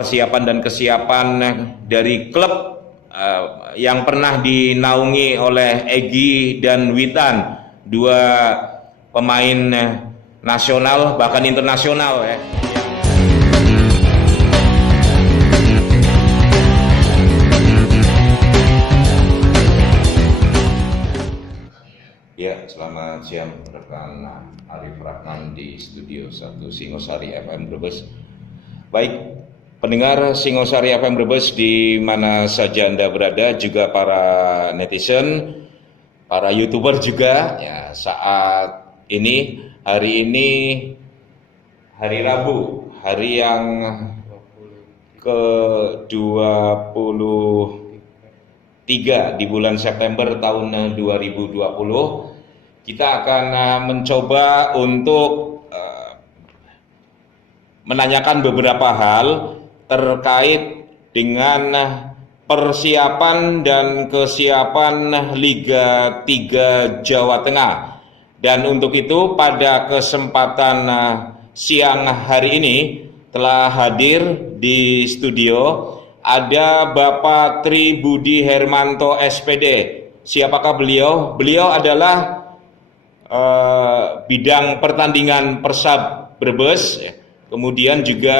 persiapan dan kesiapan dari klub yang pernah dinaungi oleh Egy dan Witan, dua pemain nasional bahkan internasional ya. Ya, selamat siang rekan Arif Rahman di Studio 1 Singosari FM Brebes. Baik, pendengar Singosari FM Brebes di mana saja Anda berada, juga para netizen, para YouTuber juga ya, saat ini, hari ini hari Rabu, hari yang ke-23 di bulan September tahun 2020. Kita akan mencoba untuk menanyakan beberapa hal terkait dengan persiapan dan kesiapan Liga 3 Jawa Tengah. Dan untuk itu pada kesempatan siang hari ini telah hadir di studio ada Bapak Tri Budi Hermanto SPD. Siapakah beliau? Beliau adalah bidang pertandingan Persab Brebes. Kemudian juga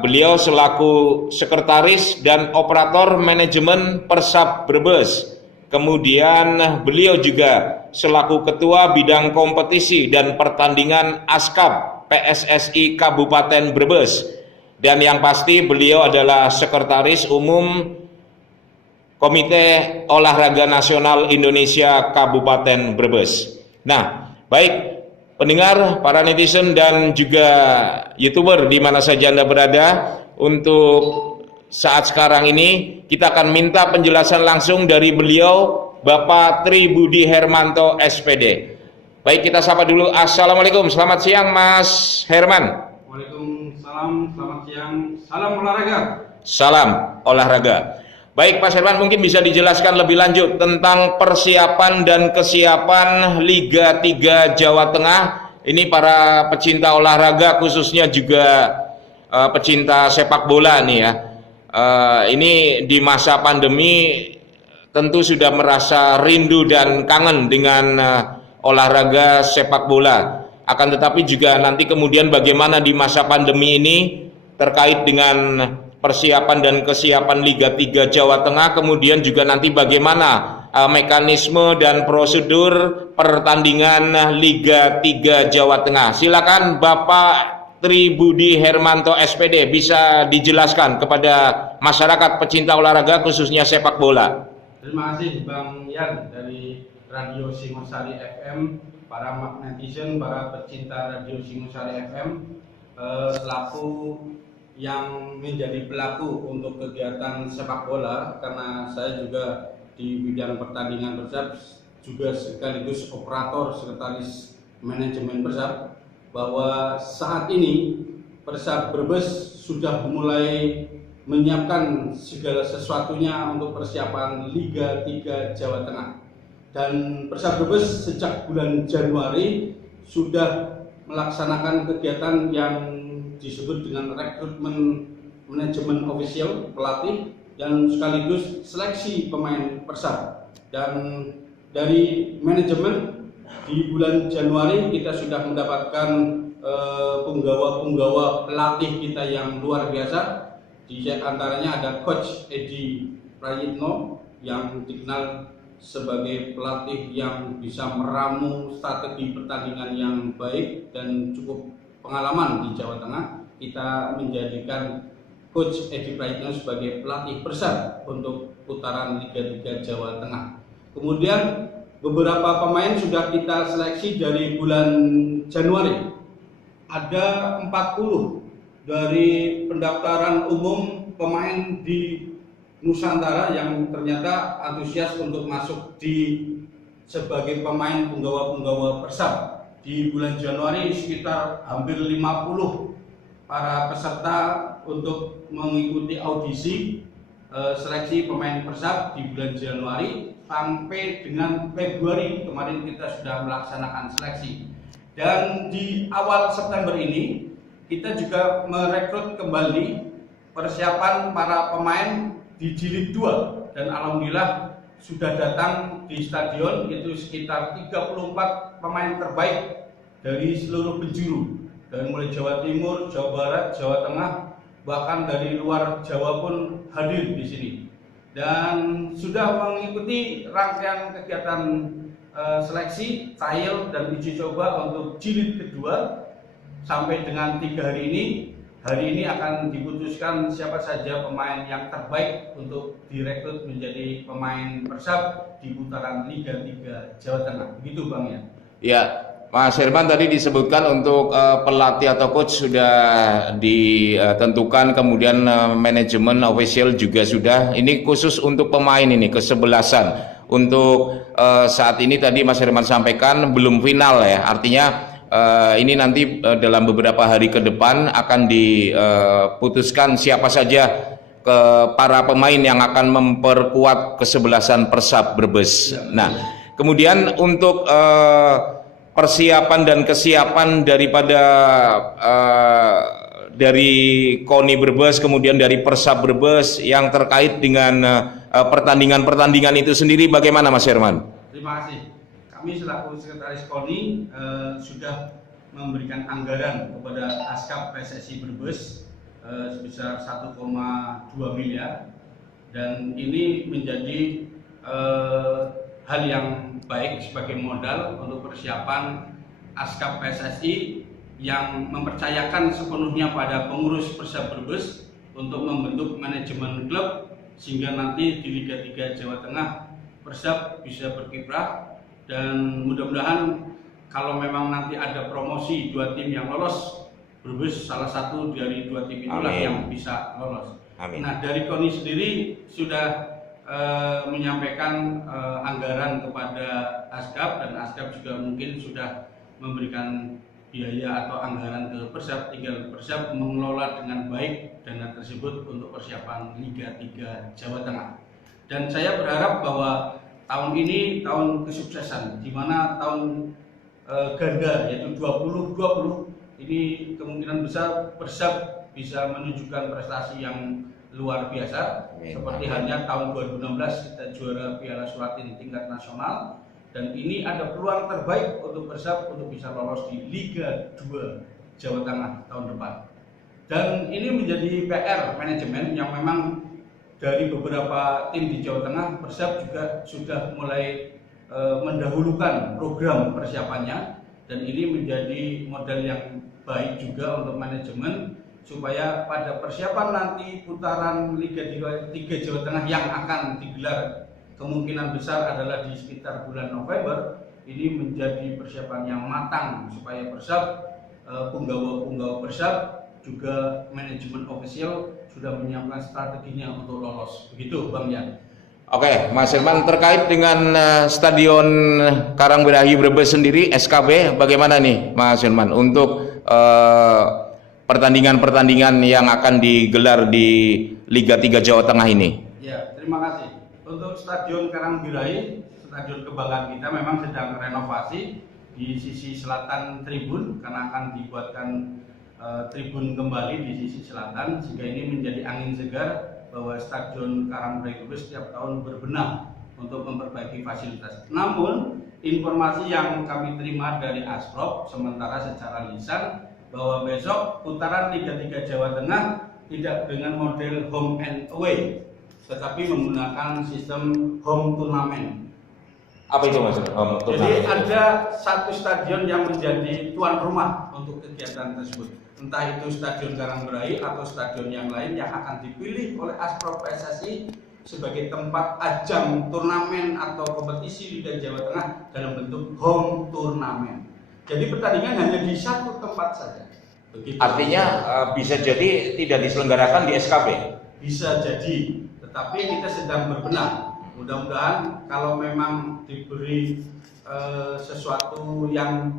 beliau selaku sekretaris dan operator manajemen Persab Brebes. Kemudian beliau juga selaku ketua bidang kompetisi dan pertandingan ASKAP PSSI Kabupaten Brebes. Dan yang pasti beliau adalah sekretaris umum Komite Olahraga Nasional Indonesia Kabupaten Brebes. Nah, baik pendengar, para netizen dan juga YouTuber di mana saja Anda berada, untuk saat sekarang ini kita akan minta penjelasan langsung dari beliau, Bapak Tri Budi Hermanto SPD. Baik, kita sapa dulu. Assalamualaikum, selamat siang Mas Herman. Waalaikumsalam, selamat siang. Salam olahraga. Salam olahraga. Baik Mas Herman, mungkin bisa dijelaskan lebih lanjut tentang persiapan dan kesiapan Liga 3 Jawa Tengah. Ini para pecinta olahraga, khususnya juga pecinta sepak bola nih ya. Ini di masa pandemi tentu sudah merasa rindu dan kangen dengan olahraga sepak bola. Akan tetapi juga nanti kemudian bagaimana di masa pandemi ini terkait dengan persiapan dan kesiapan Liga 3 Jawa Tengah, kemudian juga nanti bagaimana mekanisme dan prosedur pertandingan Liga 3 Jawa Tengah. Silakan Bapak Tri Budi Hermanto SPD bisa dijelaskan kepada masyarakat pecinta olahraga khususnya sepak bola. Terima kasih Bang Yan dari Radio Singosari FM, para netizen, para pecinta Radio Singosari FM, selaku yang menjadi pelaku untuk kegiatan sepak bola, karena saya juga di bidang pertandingan Persab, juga sekaligus operator sekretaris manajemen Persab, bahwa saat ini Persab Brebes sudah mulai menyiapkan segala sesuatunya untuk persiapan Liga 3 Jawa Tengah. Dan Persab Brebes sejak bulan Januari sudah melaksanakan kegiatan yang disebut dengan rekrutmen manajemen official, pelatih, dan sekaligus seleksi pemain Persab. Dan dari manajemen di bulan Januari kita sudah mendapatkan punggawa-punggawa pelatih kita yang luar biasa. Di antaranya ada Coach Edy Prayitno yang dikenal sebagai pelatih yang bisa meramu strategi pertandingan yang baik dan cukup pengalaman di Jawa Tengah. Kita menjadikan Coach Edy Prayitno sebagai pelatih Persab untuk putaran Liga 3 Jawa Tengah. Kemudian beberapa pemain sudah kita seleksi dari bulan Januari. Ada 40 dari pendaftaran umum pemain di Nusantara yang ternyata antusias untuk masuk di sebagai pemain punggawa-punggawa Persab. Di bulan Januari sekitar hampir 50 para peserta untuk mengikuti audisi seleksi pemain Persab di bulan Januari sampai dengan Februari kemarin kita sudah melaksanakan seleksi. Dan di awal September ini kita juga merekrut kembali persiapan para pemain di jilid 2 dan alhamdulillah sudah datang di stadion itu sekitar 34 pemain terbaik dari seluruh penjuru, dari mulai Jawa Timur, Jawa Barat, Jawa Tengah, bahkan dari luar Jawa pun hadir di sini dan sudah mengikuti rangkaian kegiatan seleksi, trial dan uji coba untuk jilid kedua sampai dengan 3 hari ini. Hari ini akan diputuskan siapa saja pemain yang terbaik untuk direkrut menjadi pemain Persab di putaran Liga 3 Jawa Tengah. Begitu Bang ya. Ya, Mas Herman tadi disebutkan untuk pelatih atau coach sudah ditentukan, kemudian manajemen official juga sudah. Ini khusus untuk pemain ini kesebelasan. Untuk saat ini tadi Mas Herman sampaikan belum final ya. Artinya ini nanti dalam beberapa hari ke depan akan diputuskan siapa saja para pemain yang akan memperkuat kesebelasan Persab Brebes. Nah, kemudian untuk persiapan dan kesiapan daripada dari KONI Brebes, kemudian dari Persab Brebes yang terkait dengan pertandingan-pertandingan itu sendiri, bagaimana Mas Herman? Terima kasih. Kami selaku Sekretaris KONI sudah memberikan anggaran kepada Askap PSSI Brebes sebesar 1,2 miliar dan ini menjadi hal yang baik sebagai modal untuk persiapan Askap PSSI yang mempercayakan sepenuhnya pada pengurus Persab Brebes untuk membentuk manajemen klub sehingga nanti di Liga 3 Jawa Tengah Persab bisa berkiprah. Dan mudah-mudahan kalau memang nanti ada promosi 2 tim yang lolos, Brebes salah satu dari 2 tim itulah yang bisa lolos. Amin. Nah, dari KONI sendiri sudah menyampaikan anggaran kepada Askap dan Askap juga mungkin sudah memberikan biaya atau anggaran ke Persab, tinggal Persab mengelola dengan baik dana tersebut untuk persiapan Liga 3 Jawa Tengah. Dan saya berharap bahwa tahun ini tahun kesuksesan, di mana tahun ganda yaitu 2020 ini kemungkinan besar Persab bisa menunjukkan prestasi yang luar biasa. Seperti halnya tahun 2016 kita juara Piala Sulatin tingkat nasional dan ini ada peluang terbaik untuk Persab untuk bisa lolos di Liga 2 Jawa Tengah tahun depan. Dan ini menjadi PR manajemen yang memang dari beberapa tim di Jawa Tengah, Persab juga sudah mulai mendahulukan program persiapannya dan ini menjadi modal yang baik juga untuk manajemen supaya pada persiapan nanti putaran Liga 3 Jawa Tengah yang akan digelar kemungkinan besar adalah di sekitar bulan November, ini menjadi persiapan yang matang supaya Persab, punggawa-punggawa Persab juga manajemen official sudah menyiapkan strateginya untuk lolos. Begitu Bang Yan. Oke, Mas Herman, terkait dengan Stadion Karangbirahi Brebes sendiri, SKB, bagaimana nih Mas Herman untuk pertandingan-pertandingan yang akan digelar di Liga 3 Jawa Tengah ini? Ya, terima kasih. Untuk Stadion Karangbirahi, stadion kebanggaan kita memang sedang renovasi di sisi selatan tribun karena akan dibuatkan tribun kembali di sisi selatan sehingga ini menjadi angin segar bahwa Stadion Karangbirahi Brebes setiap tahun berbenah untuk memperbaiki fasilitas. Namun informasi yang kami terima dari Asprop sementara secara lisan bahwa besok putaran Liga 3 Jawa Tengah tidak dengan model home and away tetapi menggunakan sistem home turnamen. Apa itu Mas? Jadi ada satu stadion yang menjadi tuan rumah untuk kegiatan tersebut. Entah itu Stadion Karangbirahi atau stadion yang lain yang akan dipilih oleh Asprop PSSI sebagai tempat ajang turnamen atau kompetisi Liga Jawa Tengah dalam bentuk home turnamen. Jadi pertandingan hanya di satu tempat saja. Begitu. Artinya bisa jadi tidak diselenggarakan di SKB? Bisa jadi, tetapi kita sedang berbenah. Mudah-mudahan kalau memang diberi sesuatu yang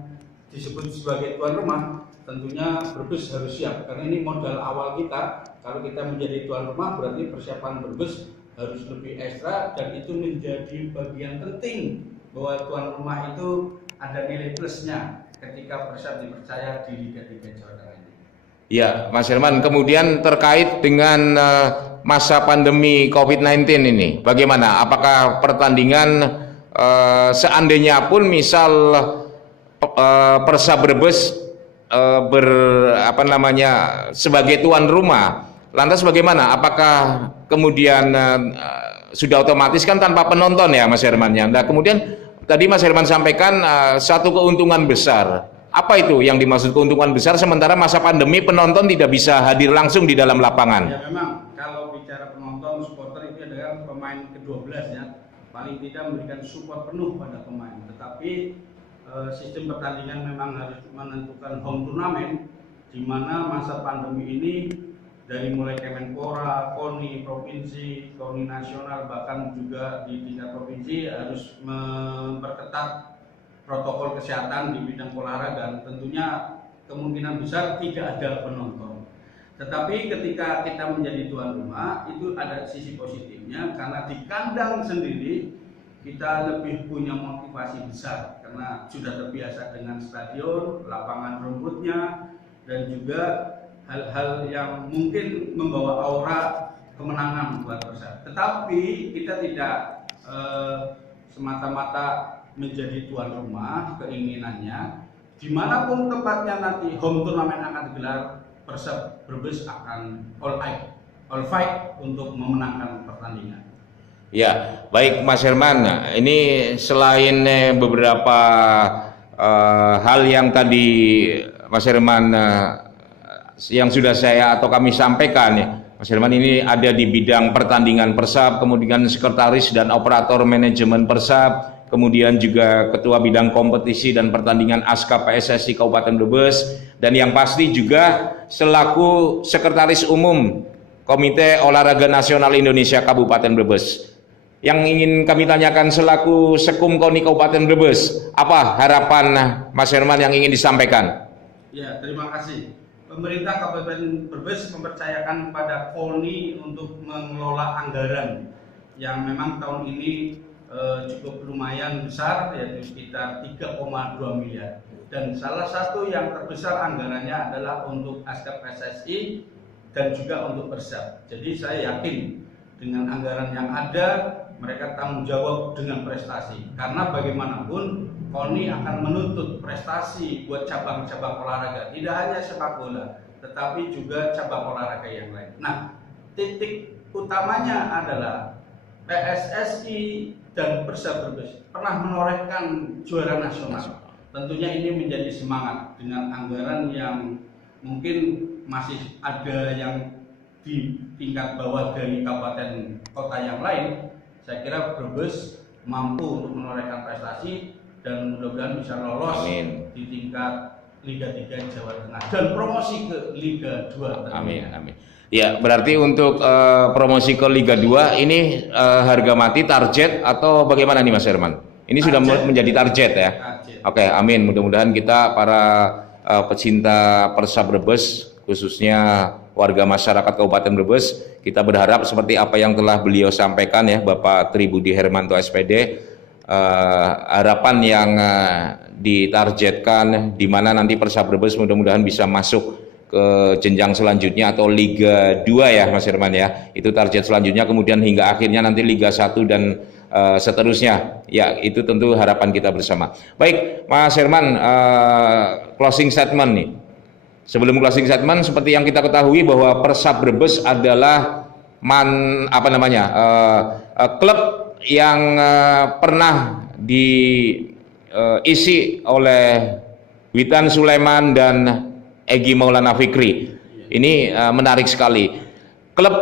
disebut sebagai tuan rumah, tentunya Brebes harus siap karena ini modal awal kita. Kalau kita menjadi tuan rumah berarti persiapan Brebes harus lebih ekstra dan itu menjadi bagian penting bahwa tuan rumah itu ada nilai plusnya ketika Persab dipercaya di Liga 3 Jawa Tengah ini. Ya, Mas Herman, kemudian terkait dengan masa pandemi COVID-19 ini, bagaimana? Apakah pertandingan seandainya pun misal Persa Brebes apa namanya sebagai tuan rumah, lantas bagaimana? Apakah kemudian sudah otomatis kan tanpa penonton ya, Mas Herman ya? Nah, kemudian tadi Mas Herman sampaikan satu keuntungan besar. Apa itu yang dimaksud keuntungan besar sementara masa pandemi penonton tidak bisa hadir langsung di dalam lapangan? Ya memang kalau bicara penonton, supporter itu adalah pemain ke-12 ya, paling tidak memberikan support penuh pada pemain. Tetapi sistem pertandingan memang harus menentukan home turnamen, di mana masa pandemi ini dari mulai Kemenpora, KONI provinsi, KONI nasional, bahkan juga di tingkat provinsi harus memperketat protokol kesehatan di bidang olahraga, dan tentunya kemungkinan besar tidak ada penonton. Tetapi ketika kita menjadi tuan rumah itu ada sisi positifnya, karena di kandang sendiri kita lebih punya motivasi besar karena sudah terbiasa dengan stadion, lapangan rumputnya, dan juga hal-hal yang mungkin membawa aura kemenangan buat Persa. Tetapi kita tidak semata-mata menjadi tuan rumah, keinginannya dimanapun tempatnya nanti home turnamen akan digelar, Persa Brebes akan all fight untuk memenangkan pertandingan. Ya, baik Mas Herman. Ini selain beberapa hal yang tadi Mas Herman yang sudah saya atau kami sampaikan ya, Mas Herman ini ada di bidang pertandingan Persab, kemudian sekretaris dan operator manajemen Persab, kemudian juga ketua bidang kompetisi dan pertandingan ASKA PSSI Kabupaten Brebes, dan yang pasti juga selaku sekretaris umum Komite Olahraga Nasional Indonesia Kabupaten Brebes. Yang ingin kami tanyakan selaku Sekum KONI Kabupaten Brebes, apa harapan Mas Herman yang ingin disampaikan? Ya, terima kasih. Pemerintah Kabupaten Brebes mempercayakan kepada KONI untuk mengelola anggaran yang memang tahun ini cukup lumayan besar, yaitu sekitar 3,2 miliar. Dan salah satu yang terbesar anggarannya adalah untuk ASKA PSSI dan juga untuk Persab. Jadi saya yakin dengan anggaran yang ada, mereka tanggung jawab dengan prestasi. Karena bagaimanapun KONI akan menuntut prestasi buat cabang-cabang olahraga, tidak hanya sepak bola, tetapi juga cabang olahraga yang lain. Nah, titik utamanya adalah PSSI dan Persab Brebes pernah menorehkan juara nasional. Tentunya ini menjadi semangat dengan anggaran yang mungkin masih ada yang di tingkat bawah dari kabupaten kota yang lain. Saya kira Brebes mampu untuk menorehkan prestasi dan mudah-mudahan bisa lolos di tingkat Liga 3 Jawa Tengah dan promosi ke Liga 2. Amin, amin. Ya, berarti untuk promosi ke Liga 2 ini harga mati target atau bagaimana nih Mas Herman? Ini target. Sudah menjadi target ya? Target. Oke, amin. Mudah-mudahan kita para pecinta Persab Brebes, khususnya warga masyarakat Kabupaten Brebes, kita berharap seperti apa yang telah beliau sampaikan ya, Bapak Tribudi Hermanto SPD, harapan yang ditargetkan di mana nanti Persab Brebes mudah-mudahan bisa masuk ke jenjang selanjutnya atau Liga 2 ya Mas Herman ya. Itu target selanjutnya, kemudian hingga akhirnya nanti Liga 1 dan seterusnya. Ya, itu tentu harapan kita bersama. Baik, Mas Herman, closing statement nih. Sebelum closing statement, seperti yang kita ketahui bahwa Persab Brebes adalah klub yang pernah diisi oleh Witan Sulaiman dan Egy Maulana Fikri. Ini menarik sekali. Klub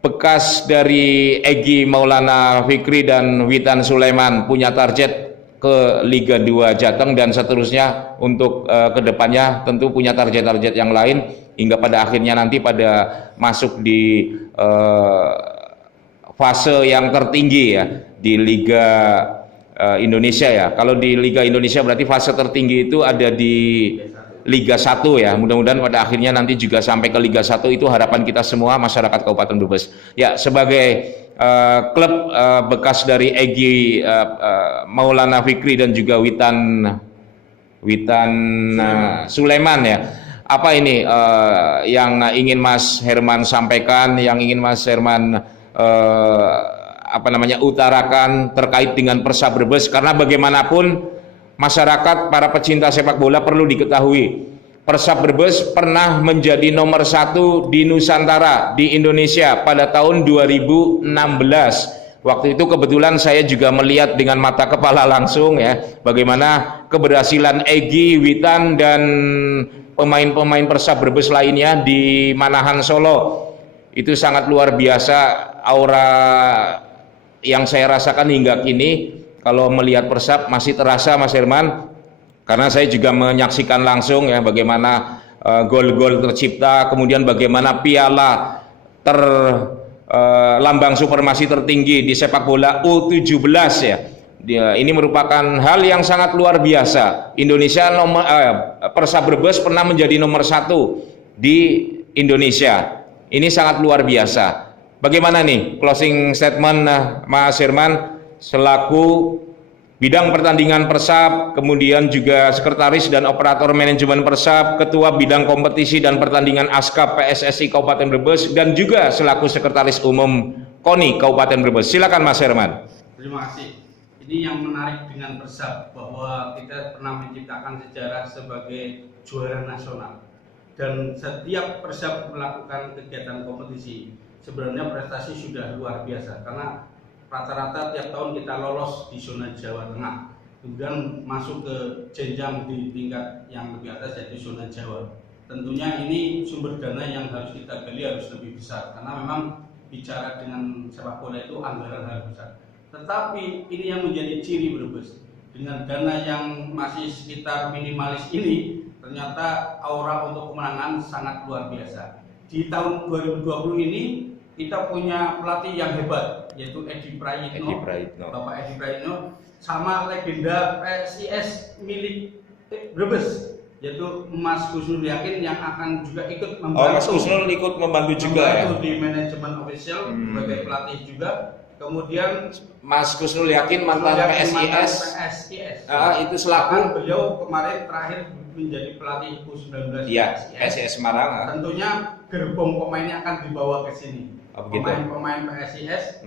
bekas dari Egy Maulana Fikri dan Witan Sulaiman punya target ke Liga 2 Jateng dan seterusnya untuk kedepannya tentu punya target-target yang lain hingga pada akhirnya nanti pada masuk di fase yang tertinggi ya di Liga Indonesia ya. Kalau di Liga Indonesia berarti fase tertinggi itu ada di Liga 1 ya. Mudah-mudahan pada akhirnya nanti juga sampai ke Liga 1, itu harapan kita semua masyarakat Kabupaten Brebes. Ya, sebagai klub bekas dari Egy Maulana Fikri dan juga Witan Sulaiman ya. Apa ini yang ingin Mas Herman sampaikan, yang ingin Mas Herman utarakan terkait dengan Persab Brebes? Karena bagaimanapun masyarakat, para pecinta sepak bola perlu diketahui, Persab Brebes pernah menjadi nomor 1 di Nusantara, di Indonesia pada tahun 2016. Waktu itu kebetulan saya juga melihat dengan mata kepala langsung ya, bagaimana keberhasilan Egy, Witan, dan pemain-pemain Persab Brebes lainnya di Manahan Solo. Itu sangat luar biasa aura yang saya rasakan hingga kini. Kalau melihat Persab masih terasa, Mas Herman, karena saya juga menyaksikan langsung ya bagaimana gol-gol tercipta, kemudian bagaimana piala lambang supremasi tertinggi di sepak bola U17 ya. Ini merupakan hal yang sangat luar biasa. Persab Brebes pernah menjadi nomor 1 di Indonesia. Ini sangat luar biasa. Bagaimana nih closing statement Mas Herman selaku bidang pertandingan Persab, kemudian juga sekretaris dan operator manajemen Persab, ketua bidang kompetisi dan pertandingan ASKAP PSSI Kabupaten Brebes, dan juga selaku sekretaris umum KONI Kabupaten Brebes. Silakan Mas Herman. Terima kasih. Ini yang menarik dengan Persab, bahwa kita pernah menciptakan sejarah sebagai juara nasional, dan setiap Persab melakukan kegiatan kompetisi sebenarnya prestasi sudah luar biasa, karena rata-rata tiap tahun kita lolos di zona Jawa Tengah, kemudian masuk ke jenjang di tingkat yang lebih atas yaitu zona Jawa. Tentunya ini sumber dana yang harus kita gali harus lebih besar, karena memang bicara dengan sepak bola itu anggaran harus besar. Tetapi ini yang menjadi ciri Brebes, dengan dana yang masih sekitar minimalis ini, ternyata aura untuk kemenangan sangat luar biasa. Di tahun 2020 ini kita punya pelatih yang hebat, yaitu Edi Prayitno. Bapak Edi Prayitno, sama legenda PSIS milik Brebes, yaitu Mas Kusnul Yakin, yang akan juga ikut membantu. Mas Kusnul ikut membantu juga ya? Di manajemen official sebagai pelatih juga. Kemudian Mas Kusnul Yakin mantan PSIS. Itu selaku beliau kemarin terakhir menjadi pelatih U19 PSIS Semarang. Tentunya gerbong pemainnya akan dibawa ke sini. Pemain-pemain PSIS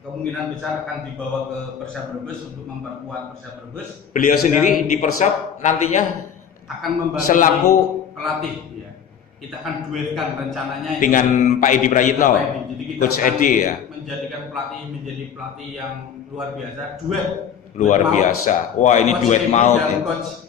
kemungkinan besar akan dibawa ke Persab Brebes untuk memperkuat Persab Brebes. Beliau sendiri di Persab nantinya akan membantu selaku pelatih ya. Kita akan duetkan rencananya dengan Pak Edi Prayitno, Coach Edi ya. Menjadikan pelatih menjadi pelatih yang luar biasa, duet. Luar biasa. Wah, ini duet maut ya. Coach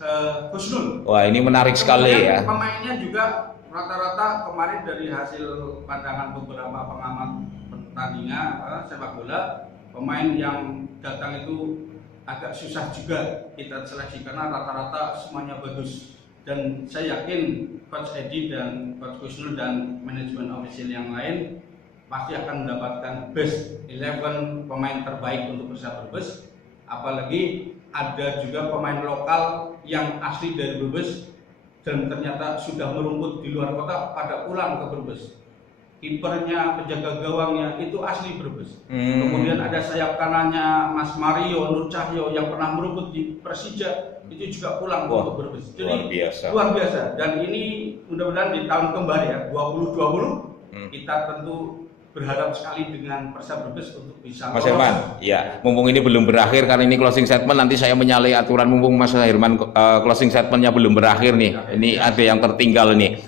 Kusnul. Wah, ini menarik sekali ya. Pemainnya juga rata-rata kemarin dari hasil pandangan beberapa pengamat pertandingan sepak bola, pemain yang datang itu agak susah juga kita seleksi karena rata-rata semuanya bagus. Dan saya yakin Coach Edi dan Coach Kusnul dan manajemen official yang lain pasti akan mendapatkan best 11 pemain terbaik untuk Persab Brebes. Apalagi ada juga pemain lokal yang asli dari Brebes dan ternyata sudah merumput di luar kota pada pulang ke Brebes. Kipernya, penjaga gawangnya itu asli Brebes. Kemudian ada sayap kanannya Mas Mario Nur Cahyo yang pernah merumput di Persija, itu juga pulang ke Brebes. Jadi luar biasa. Dan ini mudah-mudahan di tahun kembar ya 2020 kita tentu berharap sekali dengan Persab Brebes untuk bisa Mas Herman, ya, mumpung ini belum berakhir karena ini closing statement, nanti saya menyalahi aturan mumpung Mas Herman closing statementnya belum berakhir nih. Ini ada yang tertinggal nih.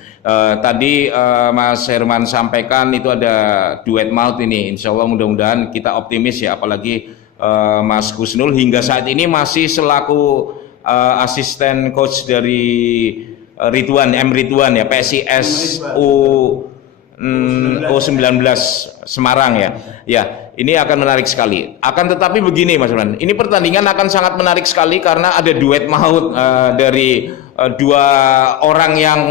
Tadi Mas Herman sampaikan itu ada duet maut ini. Insya Allah mudah-mudahan kita optimis ya, apalagi Mas Kusnul hingga saat ini masih selaku asisten coach dari Ridwan ya, PSIS U19 Semarang ya. Ya, ini akan menarik sekali. Akan tetapi begini Mas Herman, ini pertandingan akan sangat menarik sekali karena ada duet maut dari dua orang yang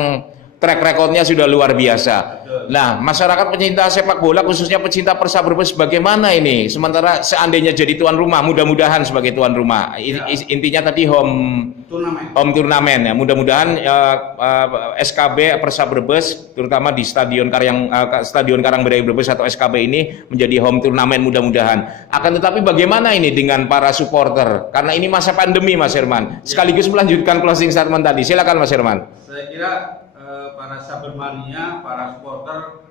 track recordnya sudah luar biasa. Nah, masyarakat pecinta sepak bola khususnya pecinta Persab Brebes bagaimana ini? Sementara seandainya jadi tuan rumah, mudah-mudahan sebagai tuan rumah. Intinya tadi home turnamen ya. Mudah-mudahan SKB Persab Brebes terutama di Stadion Karangbereng Brebes atau SKB ini menjadi home turnamen mudah-mudahan. Akan tetapi bagaimana ini dengan para supporter? Karena ini masa pandemi Mas Herman. Sekaligus melanjutkan closing statement tadi. Silakan Mas Herman. Saya kira para sabermania, para supporter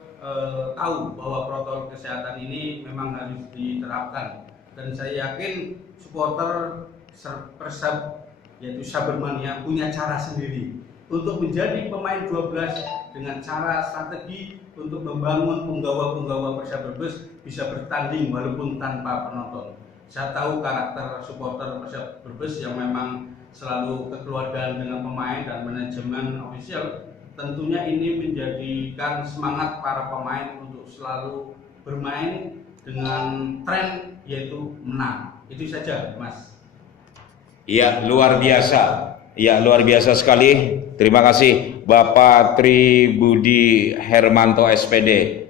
tahu bahwa protokol kesehatan ini memang harus diterapkan, dan saya yakin supporter Persab yaitu sabermania punya cara sendiri untuk menjadi pemain 12 dengan cara strategi untuk membangun penggawa-penggawa Persab Brebes bisa bertanding walaupun tanpa penonton. Saya tahu karakter supporter Persab Brebes yang memang selalu kekeluargaan dengan pemain dan manajemen ofisial. Tentunya ini menjadikan semangat para pemain untuk selalu bermain dengan tren yaitu menang. Itu saja, Mas. Iya, luar biasa. Ya, luar biasa sekali. Terima kasih Bapak Tri Budi Hermanto SPD.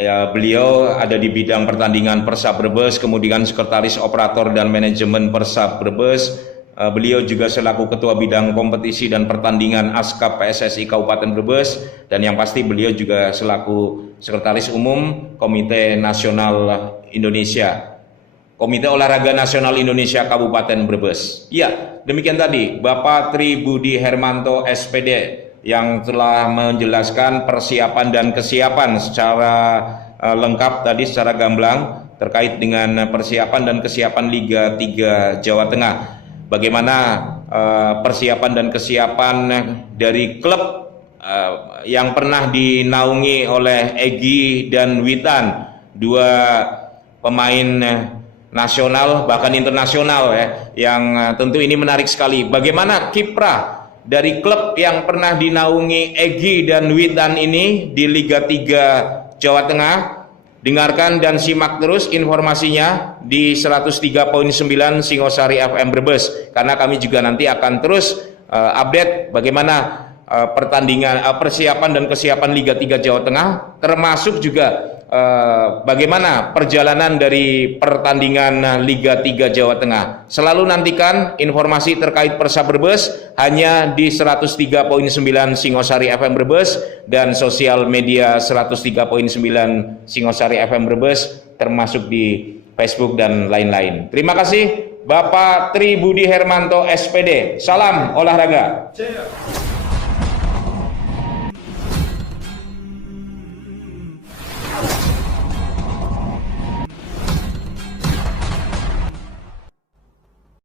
Ya, beliau ada di bidang pertandingan Persab Brebes, kemudian sekretaris operator dan manajemen Persab Brebes. Beliau juga selaku ketua bidang kompetisi dan pertandingan ASKAP PSSI Kabupaten Brebes, dan yang pasti beliau juga selaku sekretaris umum Komite Nasional Indonesia, Komite Olahraga Nasional Indonesia Kabupaten Brebes. Ya, demikian tadi Bapak Tri Budi Hermanto SPD yang telah menjelaskan persiapan dan kesiapan secara lengkap tadi, secara gamblang terkait dengan persiapan dan kesiapan Liga 3 Jawa Tengah. Bagaimana persiapan dan kesiapan dari klub yang pernah dinaungi oleh Egy dan Witan, dua pemain nasional bahkan internasional ya, yang tentu ini menarik sekali. Bagaimana kiprah dari klub yang pernah dinaungi Egy dan Witan ini di Liga 3 Jawa Tengah. Dengarkan dan simak terus informasinya di 103.9 Singosari FM Brebes, karena kami juga nanti akan terus update bagaimana pertandingan persiapan dan kesiapan Liga 3 Jawa Tengah, termasuk juga bagaimana perjalanan dari pertandingan Liga 3 Jawa Tengah. Selalu nantikan informasi terkait Persab Brebes hanya di 103.9 Singosari FM Brebes dan sosial media 103.9 Singosari FM Brebes, termasuk di Facebook dan lain-lain. Terima kasih Bapak Tri Budi Hermanto SPD. Salam olahraga.